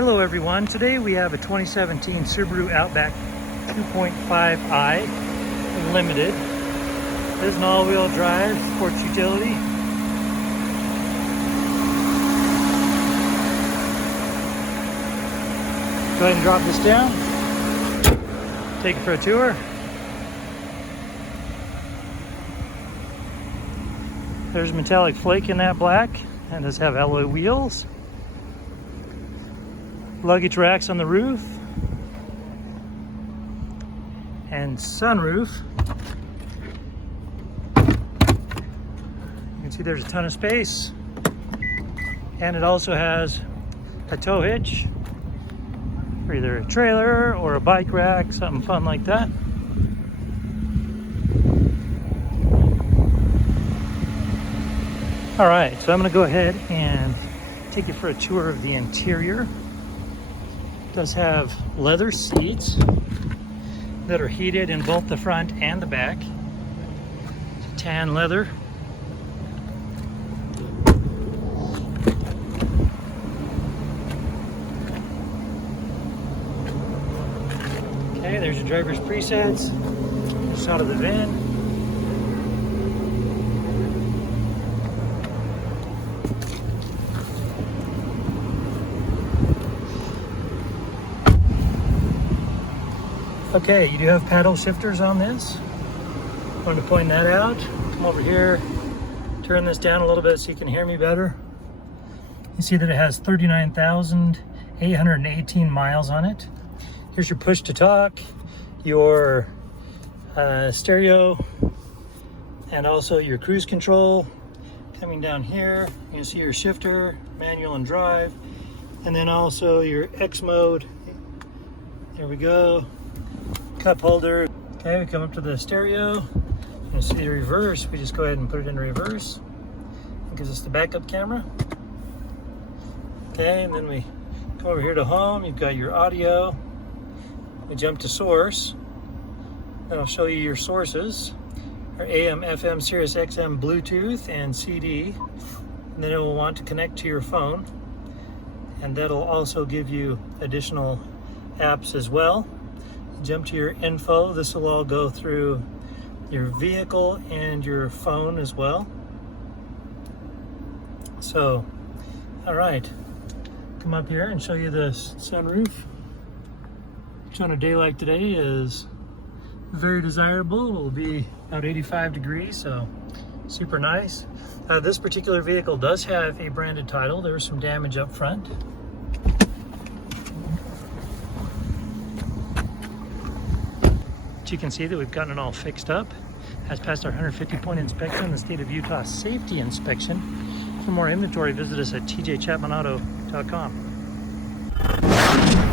Hello everyone, today we have a 2017 Subaru Outback 2.5i Limited. This is an all-wheel drive sports utility. Go ahead and drop this down. Take it for a tour. There's metallic flake in that black, and does have alloy wheels. Luggage racks on the roof. And sunroof. You can see there's a ton of space. And it also has a tow hitch for either a trailer or a bike rack, something fun like that. All right, so I'm gonna go ahead and take you for a tour of the interior. It does have leather seats that are heated in both the front and the back. Tan leather. Okay, there's your driver's presets. Shot of the VIN. Okay, you do have paddle shifters on this. Wanted to point that out. Come over here, turn this down a little bit so you can hear me better. You see that it has 39,818 miles on it. Here's your push to talk, your stereo, and also your cruise control. Coming down here, you can see your shifter, manual and drive, and then also your X mode. There we go. Cup holder. Okay, we come up to the stereo. You see the reverse. We just go ahead and put it in reverse. It gives us the backup camera. Okay, and then we go over here to home. You've got your audio. We jump to source. Then I'll show you your sources. Our AM, FM, Sirius XM, Bluetooth, and CD. And then it will want to connect to your phone. And that'll also give you additional apps as well. Jump to your info. This will all go through your vehicle and your phone as well. So, all right, come up here and show you the sunroof, which on a day like today is very desirable. It will be about 85 degrees, so super nice. This particular vehicle does have a branded title. There was some damage up front. You can see that we've gotten it all fixed up. Has passed our 150-point inspection, the state of Utah safety inspection. For more inventory, visit us at tjchapmanauto.com.